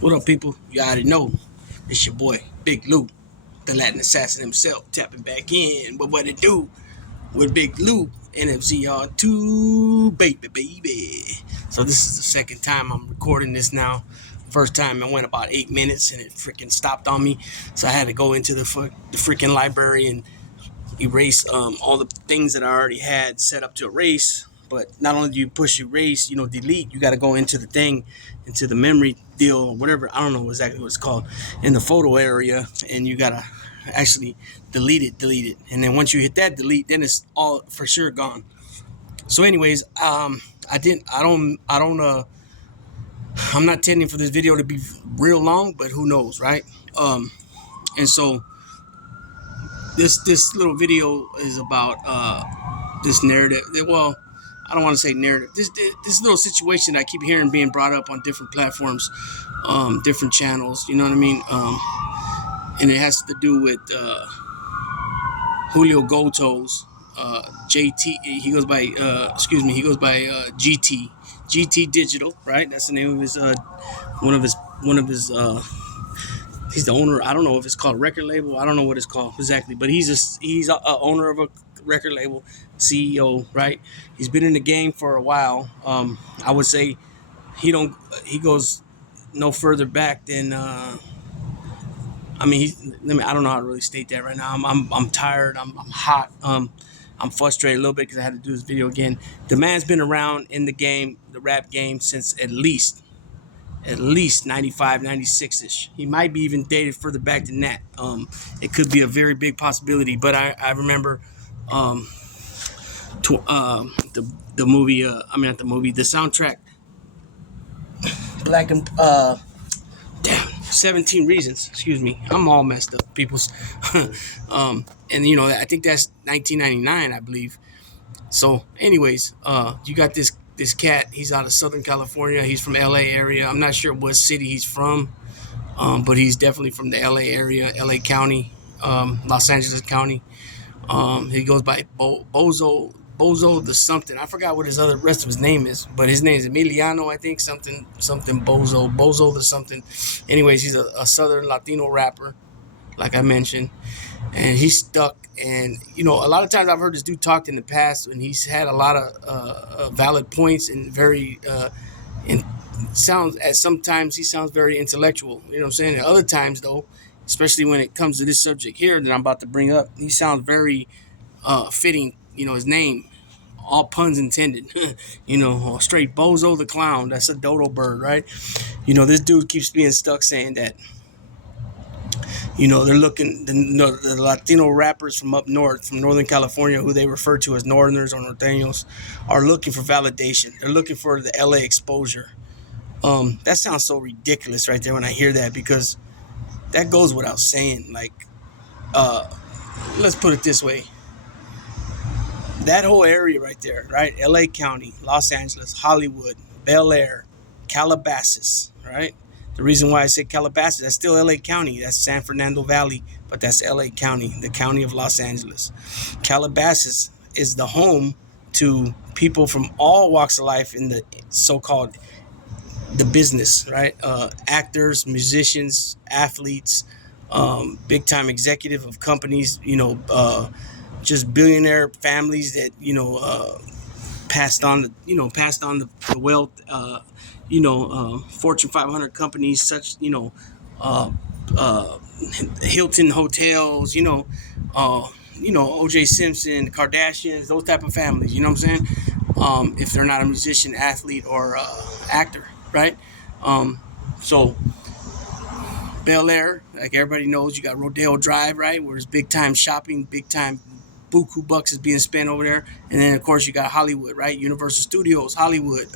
What up, people? You already know. It's your boy, Big Lou, the Latin assassin himself, tapping back in. But what it do with Big Lou, NFZR2, baby. So this is the second time I'm recording this now. First time I went about 8 minutes and it freaking stopped on me. So I had to go into the freaking library and erase all the things that I already had set up to erase. But not only do you push erase, delete, you got to go into the thing, into the memory deal or whatever. I don't know exactly what it's called in the photo area, and you got to actually delete it. And then once you hit that delete, then it's all for sure gone. So, anyways, I'm not intending for this video to be real long, but who knows, right? And so this little video is about this narrative. Well, I don't want to say narrative. This little situation I keep hearing being brought up on different platforms, different channels. You know what I mean? And it has to do with Julio Goto's JT. He goes by he goes by GT Digital, right? That's the name of his one of his he's the owner. I don't know if it's called a record label. I don't know what it's called exactly, but he's a owner of a record label, CEO, right? He's been in the game for a while. I would say he goes no further back than I don't know how to really state that right now. I'm tired. I'm hot. I'm frustrated a little bit because I had to do this video again. The man's been around in the game, the rap game, since at least 95, 96-ish. He might be even dated further back than that. It could be a very big possibility, but I remember the movie, not the movie, the soundtrack, Black and, 17 Reasons, excuse me. I'm all messed up, peoples. And, I think that's 1999, I believe. So, anyways, you got this cat. He's out of Southern California. He's from LA area. I'm not sure what city he's from, but he's definitely from the LA area, LA County, Los Angeles County. He goes by Bozo the something. I forgot what his rest of his name is, but his name is Emiliano, I think, something Bozo the something. Anyways, he's a Southern Latino rapper, like I mentioned, and he's stuck. And a lot of times I've heard this dude talk in the past, and he's had a lot of valid points and very and sometimes he sounds very intellectual. You know what I'm saying? And other times though, especially when it comes to this subject here that I'm about to bring up, he sounds very fitting. His name, all puns intended. Straight Bozo the clown. That's a dodo bird, right? This dude keeps being stuck saying that they're looking, the Latino rappers from up north, from Northern California, who they refer to as Northerners or Norteños, are looking for validation. They're looking for the LA exposure. That sounds so ridiculous right there when I hear that, because that goes without saying. Like, let's put it this way. That whole area right there, right? LA County, Los Angeles, Hollywood, Bel Air, Calabasas, right? The reason why I say Calabasas, that's still LA County. That's San Fernando Valley, but that's LA County, the county of Los Angeles. Calabasas is the home to people from all walks of life in the so-called the business, right? Actors, musicians, athletes, big time executive of companies, just billionaire families that passed on the wealth, Fortune 500 companies, such Hilton hotels, OJ Simpson, Kardashians, those type of families. You know what I'm saying? If they're not a musician, athlete, or actor, right? So Bel Air, like everybody knows, you got Rodeo Drive, right, where it's big time shopping, big time buku bucks is being spent over there. And then of course you got Hollywood, right? Universal Studios, Hollywood,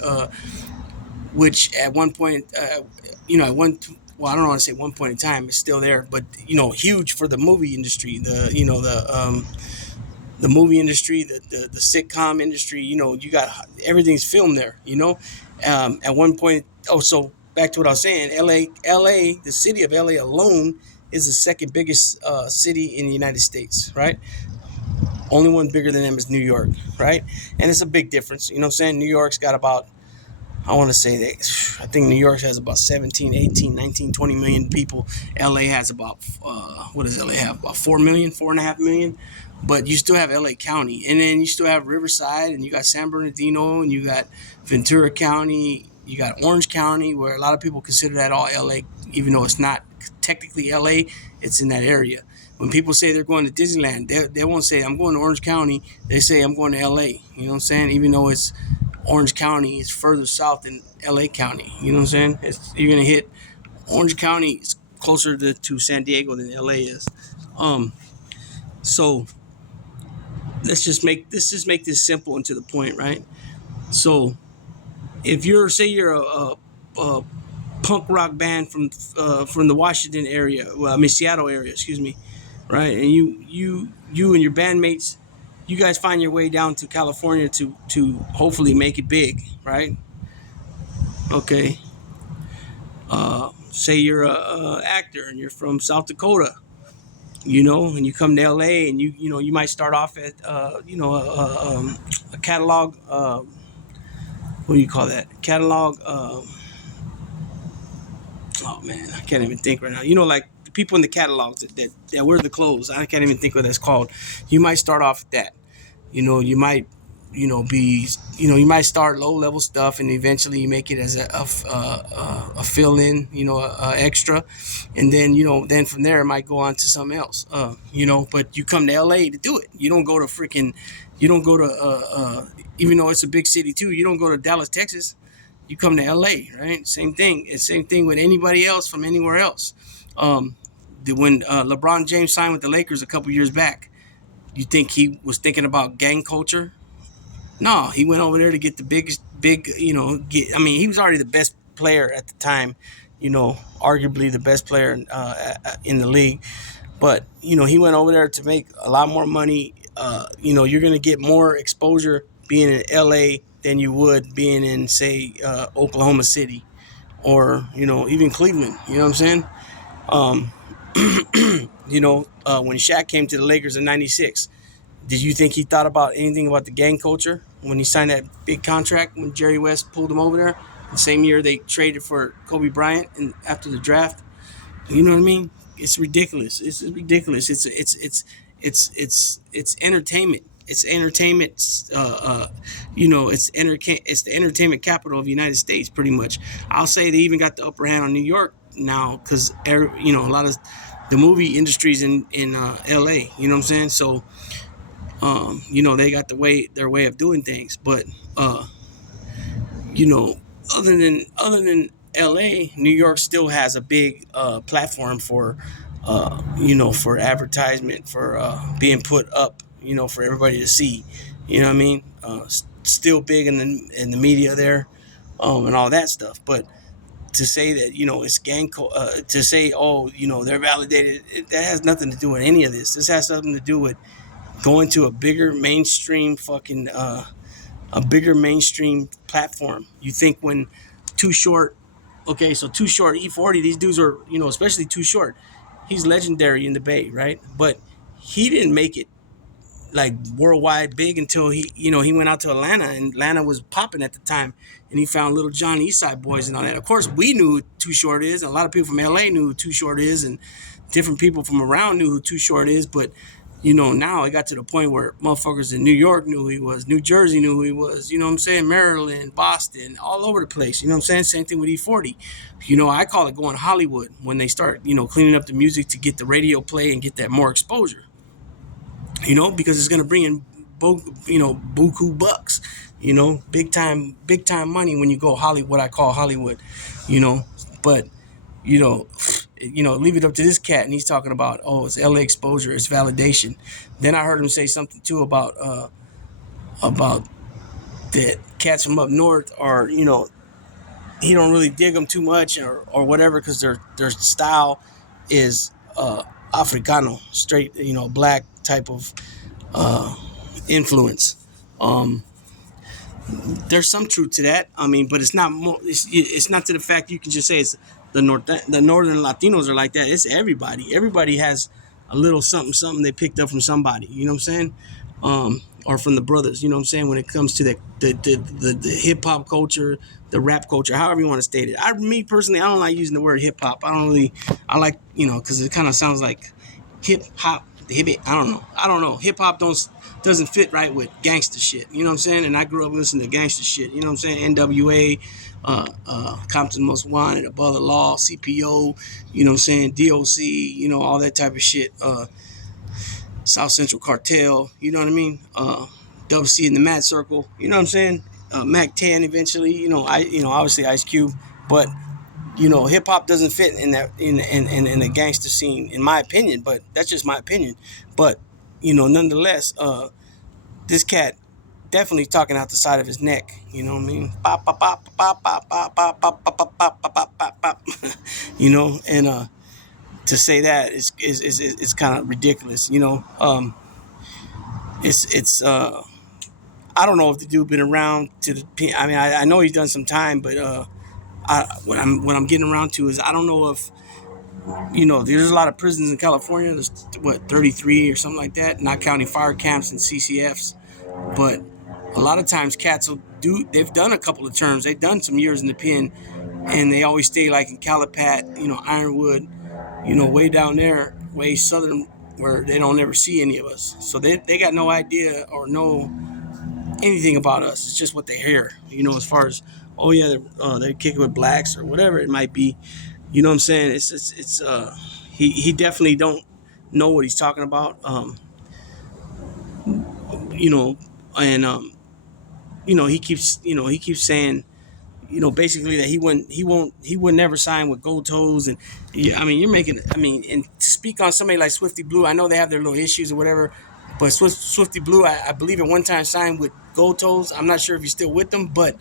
which at one point, I don't want to say one point in time, it's still there, but huge for the movie industry, the movie industry, the sitcom industry. You got everything's filmed there. At one point. Oh, so back to what I was saying. LA, the city of LA alone is the second biggest city in the United States, right? Only one bigger than them is New York, right? And it's a big difference. You know what I'm saying? New York's got about I want to say that I think New York has about 17, 18, 19, 20 million people. LA has about, what does LA have? About 4 million, 4.5 million. But you still have LA County. And then you still have Riverside, and you got San Bernardino, and you got Ventura County. You got Orange County, where a lot of people consider that all LA, even though it's not technically LA, it's in that area. When people say they're going to Disneyland, they won't say, I'm going to Orange County. They say, I'm going to LA. You know what I'm saying? Even though it's Orange County is further south than LA County. You know what I'm saying? You're gonna hit Orange County is closer to San Diego than LA is. Um, so let's just make this simple and to the point, right? So if you're say you're a punk rock band from the Washington area, well, I mean Seattle area, excuse me, right? And you and your bandmates, you guys find your way down to California to hopefully make it big, right? Okay. Say you're a actor and you're from South Dakota, and you come to LA, and you might start off at a catalog. What do you call that? Catalog. Oh man, I can't even think right now. Like the people in the catalogs that wear the clothes. I can't even think what that's called. You might start off at that. You might be you might start low level stuff, and eventually you make it as a fill in, a extra, and then from there it might go on to something else, but you come to LA to do it. You don't go to even though it's a big city too, you don't go to Dallas, Texas. You come to LA, right? Same thing. It's same thing with anybody else from anywhere else. When LeBron James signed with the Lakers a couple years back, you think he was thinking about gang culture? No, he went over there to get the big. I mean, he was already the best player at the time. Arguably the best player in the league. But he went over there to make a lot more money. You're gonna get more exposure being in LA than you would being in, say, Oklahoma City, or even Cleveland. You know what I'm saying? Um, when Shaq came to the Lakers in '96. Did you think he thought about anything about the gang culture when he signed that big contract when Jerry West pulled him over there? The same year they traded for Kobe Bryant and after the draft. You know what I mean? It's ridiculous. It's ridiculous. It's entertainment. It's entertainment. It's the entertainment capital of the United States, pretty much. I'll say they even got the upper hand on New York now because a lot of the movie industries in L.A. You know what I'm saying? So they got their way of doing things, but you know, other than L.A., New York still has a big platform for for advertisement, for being put up, for everybody to see. You know what I mean? Still big in the media there, and all that stuff, but. To say that it's to say, oh, they're validated, that has nothing to do with any of this. This has something to do with going to a bigger mainstream platform. You think when Too Short, okay, so Too Short, E40, these dudes are, especially Too Short, he's legendary in the Bay, right? But he didn't make it like worldwide big until he went out to Atlanta, and Atlanta was popping at the time, and he found Little John, East Side Boys, and all that. Of course, we knew who Too Short is, and a lot of people from LA knew who Too Short is, and different people from around knew who Too Short is. But now it got to the point where motherfuckers in New York knew who he was, New Jersey knew who he was, you know what I'm saying, Maryland, Boston, all over the place, you know what I'm saying. Same thing with E40. I call it going Hollywood when they start cleaning up the music to get the radio play and get that more exposure, because it's going to bring in, buku bucks, big time money when you go Hollywood, what I call Hollywood, but, leave it up to this cat, and he's talking about, oh, it's LA exposure, it's validation. Then I heard him say something too about that cats from up north are, he don't really dig them too much or whatever, because their style is Africano, straight, black type of influence. Um, there's some truth to that. I mean, but it's not more. It's not to the fact you can just say it's the northern Latinos are like that. It's everybody. Everybody has a little something they picked up from somebody. You know what I'm saying? or from the brothers. You know what I'm saying? When it comes to the hip hop culture, the rap culture, however you want to state it. Me personally, I don't like using the word hip hop. I don't really. I like, because it kind of sounds like hip hop. I don't know. Hip hop doesn't fit right with gangster shit. You know what I'm saying? And I grew up listening to gangster shit. You know what I'm saying? NWA, Compton Most Wanted, Above the Law, CPO. You know what I'm saying? DOC. All that type of shit. South Central Cartel, you know what I mean? Double C in the Mad Circle, you know what I'm saying? Mac 10 eventually, obviously Ice Cube, but hip hop doesn't fit in that in the gangster scene, in my opinion. But that's just my opinion. But nonetheless, this cat definitely talking out the side of his neck. You know what I mean? Pop, pop, pop, pop, pop, pop, pop, pop, pop, pop, pop, pop, pop, pop. And to say that is kind of ridiculous. It's I don't know if the dude been around to the. I mean, I know he's done some time, but what I'm getting around to is I don't know if there's a lot of prisons in California. There's 33 or something like that, not counting fire camps and CCFs. But a lot of times cats will do. They've done a couple of terms. They've done some years in the pen, and they always stay like in Calipat, Ironwood, way down there, way southern, where they don't ever see any of us. So they got no idea or no anything about us. It's just what they hear, as far as, oh yeah, they kick it with blacks or whatever it might be. You know what I'm saying? He definitely don't know what he's talking about. You know, and he keeps saying, basically that he would never sign with Gold Toes. And yeah, I mean, and to speak on somebody like Swifty Blue, I know they have their little issues or whatever, but Swifty Blue, I believe at one time signed with Gold Toes. I'm not sure if he's still with them, but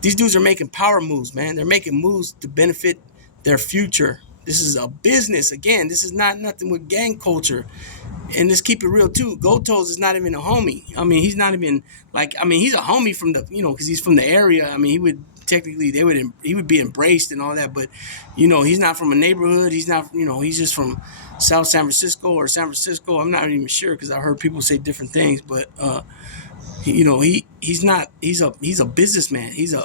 these dudes are making power moves, man. They're making moves to benefit their future. This is a business. Again, this is not nothing with gang culture. And let's keep it real too. Gold Toes is not even a homie. I mean, he's not even he's a homie from the, because he's from the area. I mean, he would technically, he would be embraced and all that, but he's not from a neighborhood. He's not, he's just from South San Francisco or San Francisco. I'm not even sure because I heard people say different things, but he's not. He's a businessman. He's a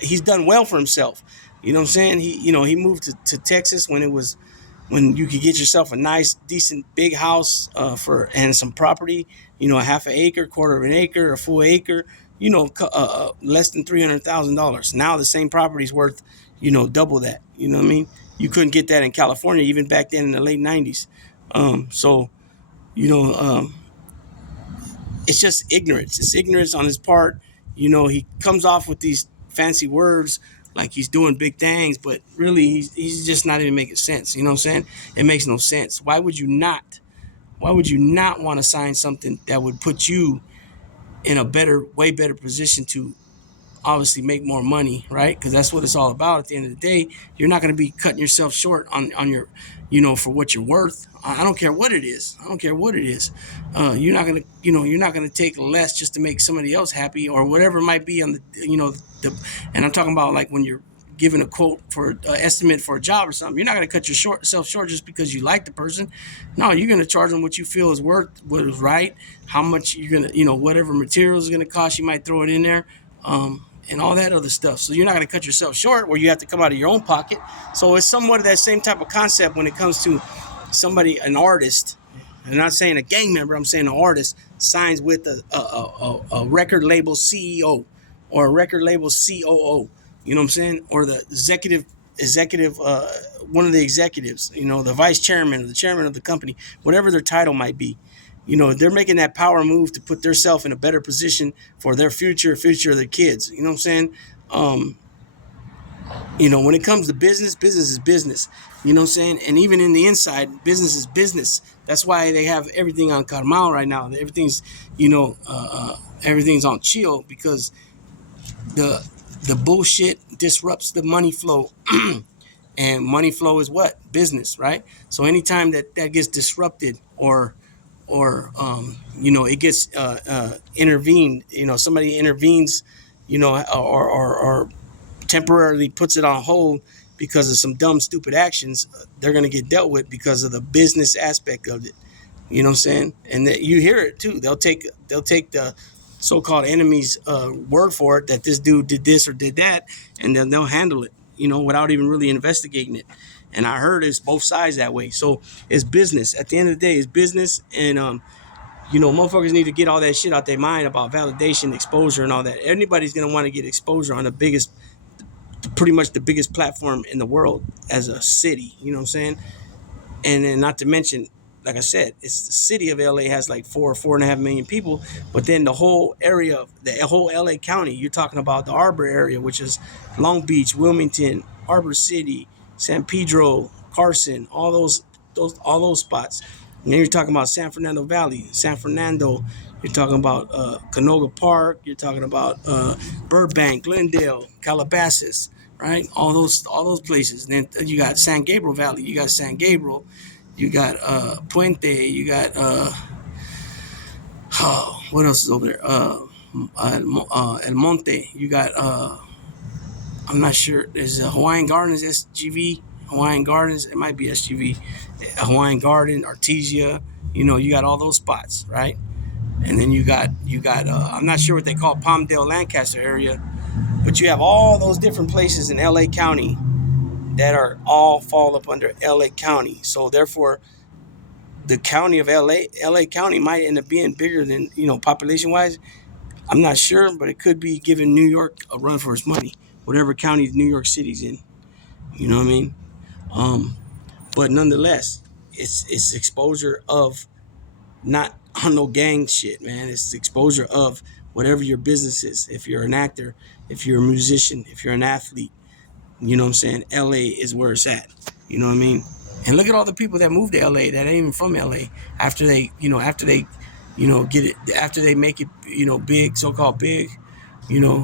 he's done well for himself. You know what I'm saying? He moved to Texas when you could get yourself a nice, decent, big house and some property. A half an acre, quarter of an acre, a full acre. Less than $300,000. Now the same property is worth double that. You know what I mean? You couldn't get that in California even back then in the late '90s. So you know. It's just ignorance. It's ignorance on his part. He comes off with these fancy words like he's doing big things, but really he's just not even making sense. You know what I'm saying? It makes no sense. Why would you not? Why would you not want to sign something that would put you in a way better position to obviously make more money, right? Because that's what it's all about. At the end of the day, you're not going to be cutting yourself short on your, for what you're worth. I don't care what it is. I don't care what it is. You're not gonna take less just to make somebody else happy or whatever it might be on and I'm talking about like when you're giving a quote for estimate for a job or something. You're not going to cut yourself short just because you like the person. No, you're going to charge them what you feel is worth, what is right, how much you're going to, whatever materials is going to cost, you might throw it in there, and all that other stuff. So you're not going to cut yourself short where you have to come out of your own pocket. So it's somewhat of that same type of concept when it comes to somebody, an artist. I'm not saying a gang member. I'm saying an artist signs with a record label CEO or a record label COO. You know what I'm saying? Or the executive, one of the executives. The vice chairman or the chairman of the company, whatever their title might be. They're making that power move to put themselves in a better position for their future of their kids. You know what I'm saying? When it comes to business, business is business. You know what I'm saying? And even in the inside, business is business. That's why they have everything on Carmel right now. Everything's on chill because the bullshit disrupts the money flow. And money flow is what? Business, right? So anytime that gets disrupted or it gets intervened, somebody intervenes, or temporarily puts it on hold because of some dumb, stupid actions, they're going to get dealt with because of the business aspect of it. You know what I'm saying? And that you hear it too. They'll take the so-called enemy's word for it that this dude did this or did that, and then they'll handle it, without even really investigating it. And I heard it's both sides that way. So it's business. At the end of the day, it's business, and motherfuckers need to get all that shit out their mind about validation, exposure, and all that. Anybody's gonna want to get exposure on pretty much the biggest platform in the world as a city. You know what I'm saying? And then not to mention, like I said, it's the city of LA has like 4.5 million people, but then the whole LA County, you're talking about the Arbor area, which is Long Beach, Wilmington, Arbor City, San Pedro, Carson, all those spots. And then you're talking about San Fernando Valley, San Fernando. You're talking about Canoga Park. You're talking about Burbank, Glendale, Calabasas, right? All those places. And then you got San Gabriel Valley. You got San Gabriel. You got Puente. You got what else is over there? El Monte. You got I'm not sure. There's a Hawaiian Gardens, SGV. Hawaiian Gardens. It might be SGV. A Hawaiian Garden, Artesia. You got all those spots, right? And then you got I'm not sure what they call Palmdale, Lancaster area, but you have all those different places in LA County that are all fall up under LA County. So therefore, the county of LA County might end up being bigger than population wise. I'm not sure, but it could be giving New York a run for its money, whatever county New York City's in. You know what I mean? Um, but nonetheless, it's exposure of not on no gang shit, man. It's exposure of whatever your business is. If you're an actor, if you're a musician, if you're an athlete, you know what I'm saying? LA is where it's at. You know what I mean? And look at all the people that moved to LA that ain't even from LA after they get it, after they make it, big, so-called big,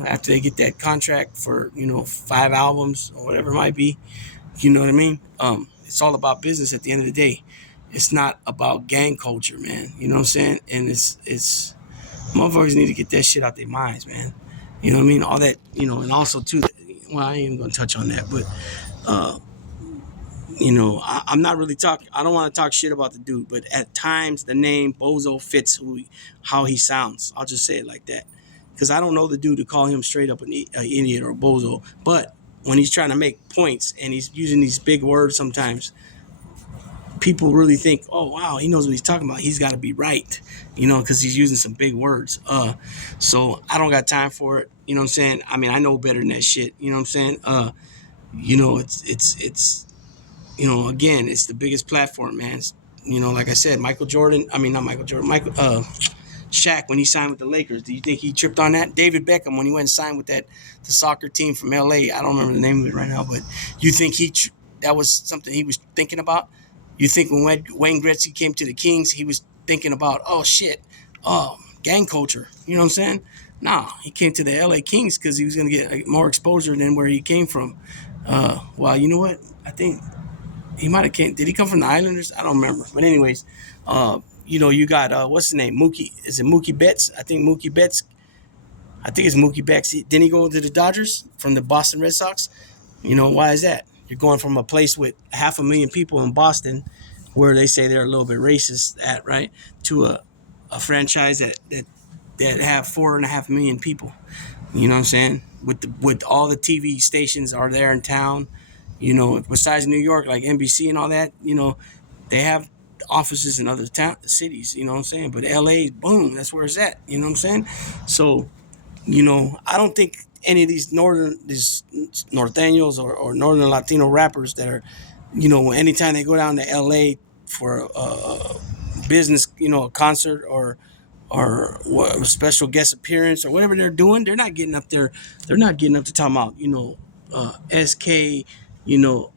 after they get that contract for, 5 albums or whatever it might be. You know what I mean? It's all about business at the end of the day. It's not about gang culture, man. You know what I'm saying? And it's motherfuckers need to get that shit out their minds, man. You know what I mean? All that, and also too. Well, I ain't even gonna touch on that, but uh, I'm not really talking. I don't want to talk shit about the dude, but at times the name Bozo fits how he sounds. I'll just say it like that, because I don't know the dude to call him straight up an idiot or a bozo. But when he's trying to make points and he's using these big words, sometimes people really think, oh wow, he knows what he's talking about. He's got to be right, because he's using some big words. So I don't got time for it. You know what I'm saying? I mean, I know better than that shit. You know what I'm saying? It's again, it's the biggest platform, man. Like I said, Michael Jordan. I mean, not Michael Jordan. Shaq when he signed with the Lakers. Do you think he tripped on that? David Beckham when he went and signed with the soccer team from LA. I don't remember the name of it right now, but you think that was something he was thinking about? You think when Wayne Gretzky came to the Kings, he was thinking about, oh shit, gang culture. You know what I'm saying? Nah, he came to the LA Kings because he was going to get more exposure than where he came from. Well, you know what? I think he might have came. Did he come from the Islanders? I don't remember. But anyways, you got what's his name? Mookie. Is it Mookie Betts? I think Mookie Betts. I think it's Mookie Betts. Didn't he go to the Dodgers from the Boston Red Sox? Why is that? You're going from a place with 500,000 people in Boston, where they say they're a little bit racist at, right, to a franchise that have 4.5 million people. You know what I'm saying? With all the TV stations are there in town. Besides New York, like NBC and all that, they have offices in other cities. You know what I'm saying? But LA, boom, that's where it's at. You know what I'm saying? So, I don't think any of these norteños or northern Latino rappers that are, anytime they go down to LA for a business, a concert or what, a special guest appearance or whatever they're doing, they're not getting up there. They're not getting up to talk about, SK,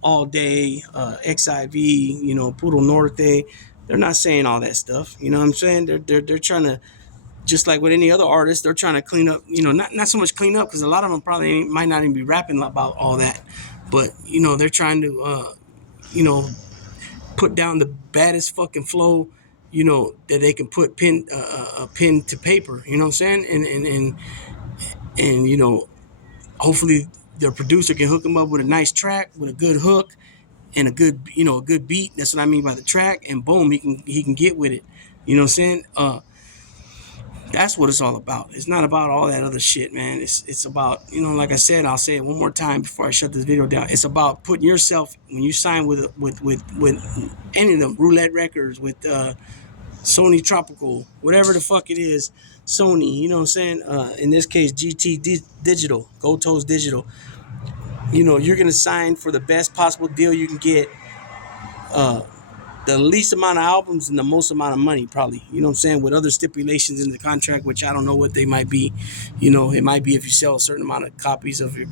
all day, XIV, Puro Norte. They're not saying all that stuff. You know what I'm saying? They're trying to, just like with any other artist, they're trying to clean up. Not so much clean up, because a lot of them probably might not even be rapping about all that, but they're trying to put down the baddest fucking flow, that they can put a pen to paper. You know what I'm saying? And hopefully their producer can hook them up with a nice track with a good hook, and a good, a good beat. That's what I mean by the track. And boom, he can get with it. You know what I'm saying? That's what it's all about. It's not about all that other shit, man. It's about, like I said, I'll say it one more time before I shut this video down. It's about putting yourself, when you sign with any of them, Roulette Records, with Sony Tropical, whatever the fuck it is, Sony. You know what I'm saying? In this case, Digital, Goto's Digital. You're gonna sign for the best possible deal you can get. The least amount of albums and the most amount of money, probably. You know what I'm saying? With other stipulations in the contract, which I don't know what they might be. It might be if you sell a certain amount of copies of your,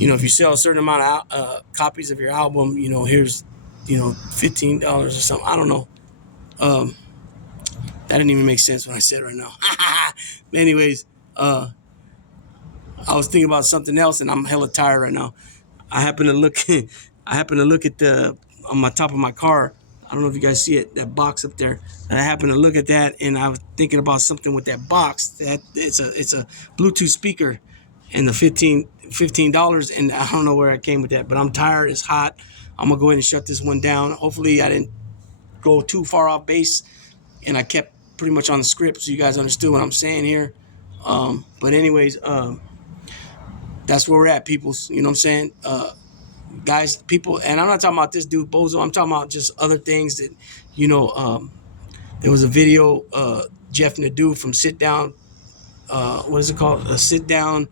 if you sell a certain amount of copies of your album, here's, $15 or something. I don't know. That didn't even make sense when I said it right now. But anyways, I was thinking about something else, and I'm hella tired right now. I happen to look. I happen to look at the on my top of my car. I don't know if you guys see it, that box up there. And I happened to look at that, and I was thinking about something with that box. That it's a Bluetooth speaker, and the $15, and I don't know where I came with that. But I'm tired. It's hot. I'm gonna go ahead and shut this one down. Hopefully, I didn't go too far off base, and I kept pretty much on the script, so you guys understood what I'm saying here. But anyways, that's where we're at, people. You know what I'm saying? Guys, people, and I'm not talking about this dude Bozo. I'm talking about just other things that, there was a video, Jeff Nadeau from Sit Down. What is it called? Sit Down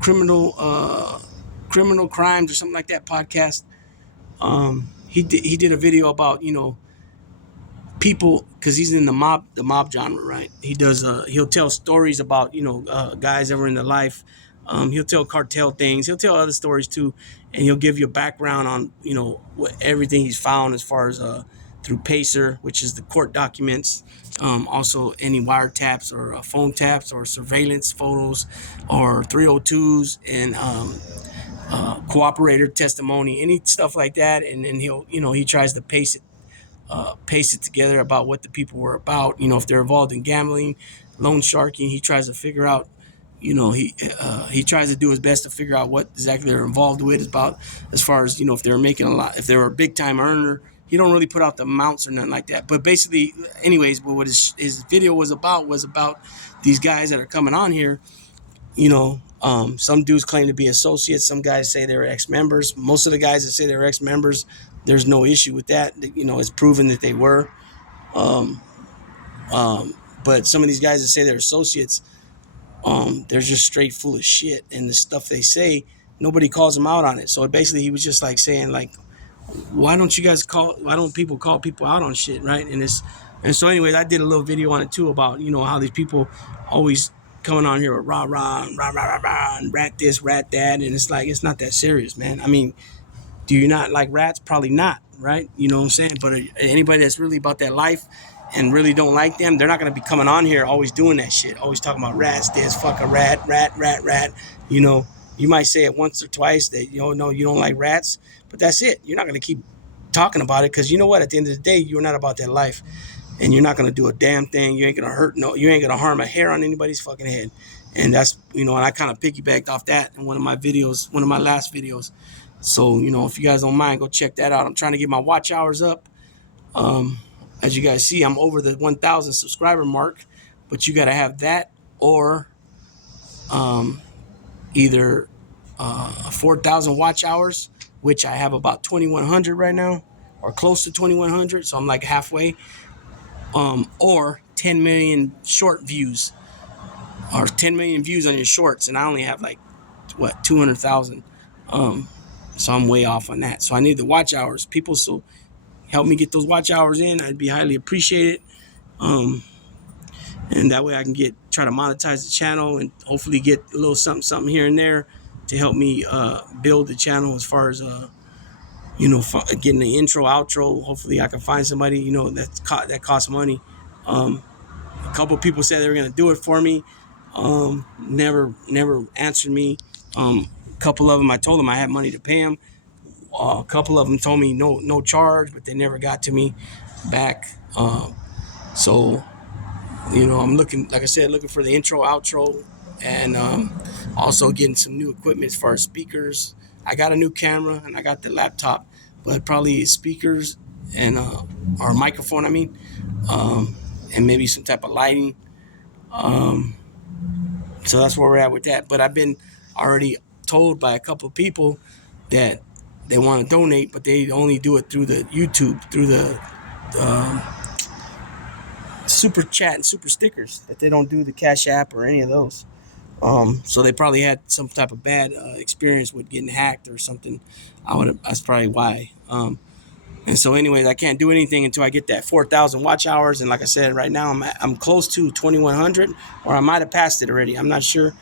Criminal Crimes or something like that podcast. He did a video about, people, because he's in the mob genre, right? He does he'll tell stories about guys that were in their life. He'll tell cartel things, he'll tell other stories too, and he'll give you a background on everything he's found as far as through Pacer, which is the court documents, also any wiretaps or phone taps or surveillance photos or 302s and cooperator testimony, any stuff like that. And then he'll he tries to paste it together about what the people were about. If they're involved in gambling, loan sharking, he tries to figure out. He tries to do his best to figure out what exactly they're involved with, about as far as if they're making a lot, if they're a big time earner. He don't really put out the amounts or nothing like that. But basically, anyways, but what his video was about these guys that are coming on here. Some dudes claim to be associates. Some guys say they're ex-members. Most of the guys that say they're ex-members, there's no issue with that. It's proven that they were. But some of these guys that say they're associates, they're just straight full of shit. And the stuff they say, nobody calls them out on it. So basically, he was just like saying, like, why don't people call people out on shit, right? And so anyways, I did a little video on it too about, how these people always coming on here with rah rah and rat this, rat that, and it's like, it's not that serious, man. I mean, do you not like rats? Probably not, right? You know what I'm saying? But anybody that's really about that life and really don't like them, they're not going to be coming on here always doing that shit, always talking about rats, this, fuck a rat. You might say it once or twice that, no, you don't like rats, but that's it. You're not going to keep talking about it, because you know what? At the end of the day, you're not about that life. And you're not going to do a damn thing. You ain't going to you ain't going to harm a hair on anybody's fucking head. And that's, and I kind of piggybacked off that in one of my last videos. So, if you guys don't mind, go check that out. I'm trying to get my watch hours up. As you guys see, I'm over the 1,000 subscriber mark, but you got to have that or either 4,000 watch hours, which I have about 2,100 right now, or close to 2,100. So I'm like halfway. Or 10 million short views, or 10 million views on your shorts, and I only have like 200,000. So I'm way off on that. So I need the watch hours, people. So help me get those watch hours in. I'd be highly appreciated. And that way I can try to monetize the channel and hopefully get a little something here and there to help me build the channel as far as getting the intro, outro. Hopefully I can find somebody, that costs money. A couple of people said they were going to do it for me. Never answered me. A couple of them, I told them I had money to pay them. A couple of them told me no charge, but they never got to me back. So, I'm looking, like I said, looking for the intro, outro, and also getting some new equipment as far as speakers. I got a new camera and I got the laptop, but probably speakers and or microphone. I mean, and maybe some type of lighting. Um, so that's where we're at with that. But I've been already told by a couple of people that they want to donate, but they only do it through the YouTube, through the um, super chat and super stickers. That they don't do the Cash App or any of those. So they probably had some type of bad experience with getting hacked or something. That's probably why. And so, anyways, I can't do anything until I get that 4,000 watch hours. And like I said, right now I'm close to 2,100, or I might have passed it already. I'm not sure.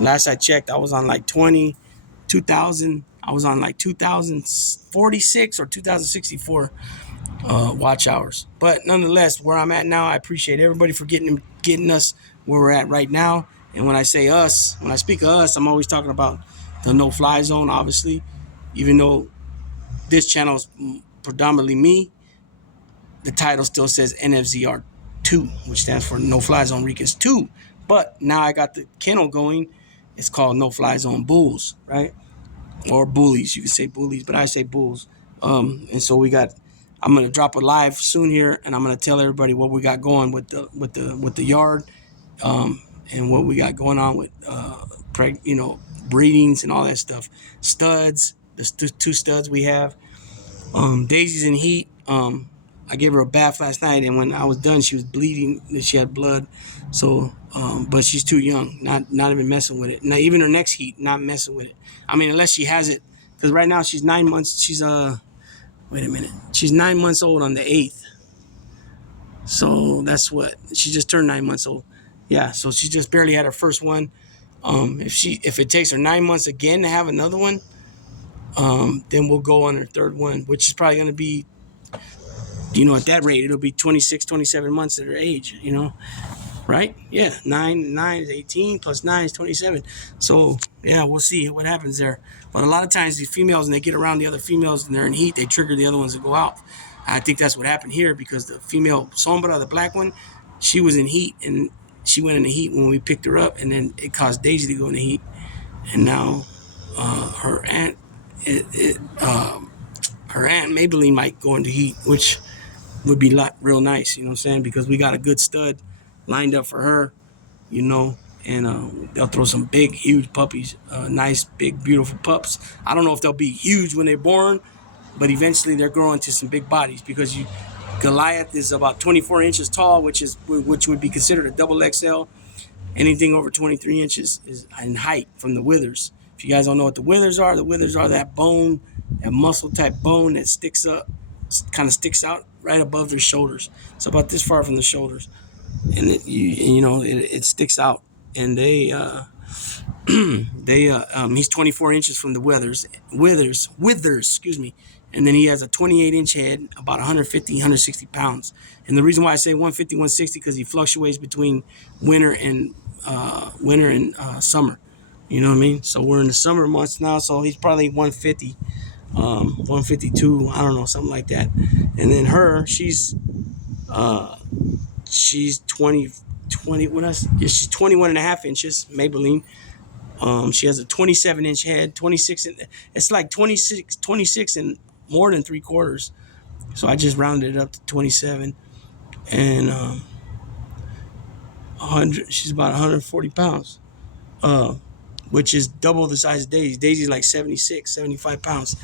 Last I checked, I was on like 2,000. I was on like 2,046 or 2,064 watch hours. But nonetheless, where I'm at now, I appreciate everybody for getting us where we're at right now. And when I say us, when I speak of us, I'm always talking about the no fly zone, obviously. Even though this channel is predominantly me, the title still says NFZR2, which stands for No Fly Zone Ricans 2. But now I got the kennel going. It's called No Fly Zone Bulls, right? Or bullies. You can say bullies, but I say bulls. And so I'm gonna drop a live soon here, and I'm gonna tell everybody what we got going with the yard, and what we got going on with breedings and all that stuff. Studs, the two studs we have. Daisy's in heat. I gave her a bath last night, and when I was done, she was bleeding. She had blood. So, but she's too young, not even messing with it. Not even her next heat, not messing with it. I mean, unless she has it, because right now she's 9 months. She's wait a minute, she's 9 months old on the 8th. So that's what she just turned 9 months old. Yeah, so she just barely had her first one. If it takes her 9 months again to have another one, then we'll go on her third one, which is probably going to be, at that rate, it'll be 26, 27 months at her age, right? Yeah, 9 is 18 plus 9 is 27. So, yeah, we'll see what happens there. But a lot of times these females, when they get around the other females and they're in heat, they trigger the other ones to go out. I think that's what happened here, because the female Sombra, the black one, she was in heat, and she went into heat when we picked her up, and then it caused Daisy to go into heat. And now her aunt, her aunt Maybelline might go into heat, which would be real nice, you know what I'm saying? Because we got a good stud lined up for her, and they'll throw some big, huge puppies, nice, big, beautiful pups. I don't know if they'll be huge when they're born, but eventually they're growing to some big bodies, because Goliath is about 24 inches tall, which would be considered a double XL. Anything over 23 inches is in height from the withers. If you guys don't know what the withers are that bone, that muscle type bone that kind of sticks out right above their shoulders. It's about this far from the shoulders, and it sticks out. And he's 24 inches from the withers, excuse me. And then he has a 28-inch head, about 150, 160 pounds. And the reason why I say 150, 160, because he fluctuates between winter and summer. You know what I mean? So we're in the summer months now, so he's probably 150, 152, I don't know, something like that. And then she's 20, what else? Yeah, she's 21 and a half inches, Maybelline. She has a 27-inch head, 26, it's like 26 and more than 3/4. So I just rounded it up to 27. And 100, she's about 140 pounds, which is double the size of Daisy. Daisy's like 76, 75 pounds,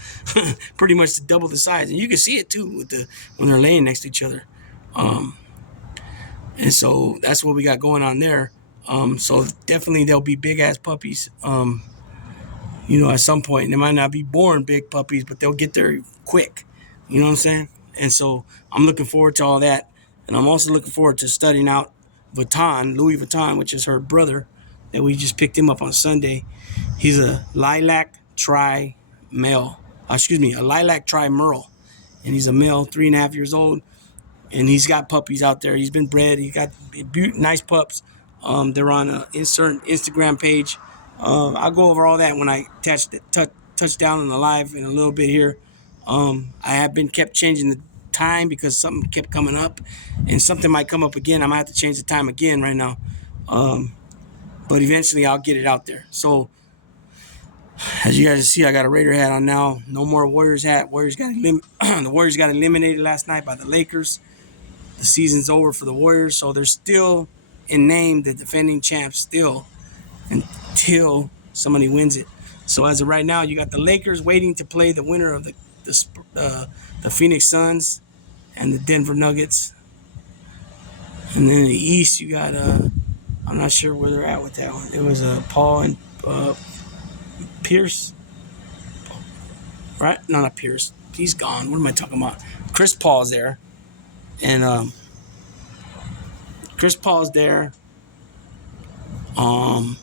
pretty much double the size. And you can see it too when they're laying next to each other. And so that's what we got going on there. So definitely they'll be big ass puppies. At some point, they might not be born big puppies, but they'll get there quick. You know what I'm saying? And so I'm looking forward to all that. And I'm also looking forward to studying out Louis Vuitton, which is her brother, that we just picked him up on Sunday. He's a lilac tri male. A lilac tri merle. And he's a male, 3.5 years old. And he's got puppies out there. He's been bred. He got nice pups. They're on a certain Instagram page. I'll go over all that when I touch down on the live in a little bit here. I have kept changing the time because something kept coming up, and something might come up again. I might have to change the time again right now. But eventually I'll get it out there. So As you guys see, I got a Raider hat on now. No more Warriors hat. The Warriors got eliminated last night by the Lakers. The season's over for the Warriors, so they're still in name the defending champs still until somebody wins it. So as of right now, you got the Lakers waiting to play the winner of the Phoenix Suns and the Denver Nuggets. And then in the East, you got I'm not sure where they're at with that one. It was Paul and Pierce, right? No, not Pierce. He's gone. What am I talking about? Chris Paul's there, and Chris Paul's there, and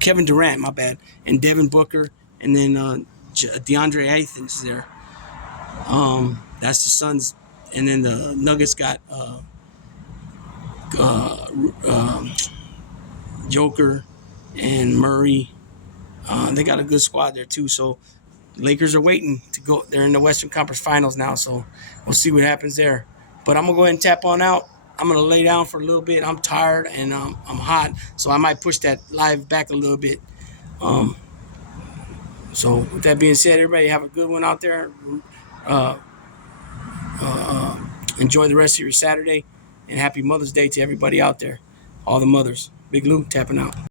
Kevin Durant, my bad, and Devin Booker, and then DeAndre Ayton's there. That's the Suns, and then the Nuggets got Joker and Murray. They got a good squad there too. So Lakers are waiting to go. They're in the Western Conference Finals now, so we'll see what happens there. But I'm gonna go ahead and tap on out. I'm gonna lay down for a little bit. I'm tired and I'm hot, so I might push that live back a little bit. So with that being said, everybody have a good one out there. Enjoy the rest of your Saturday, and happy Mother's Day to everybody out there, all the mothers. Big Lou tapping out.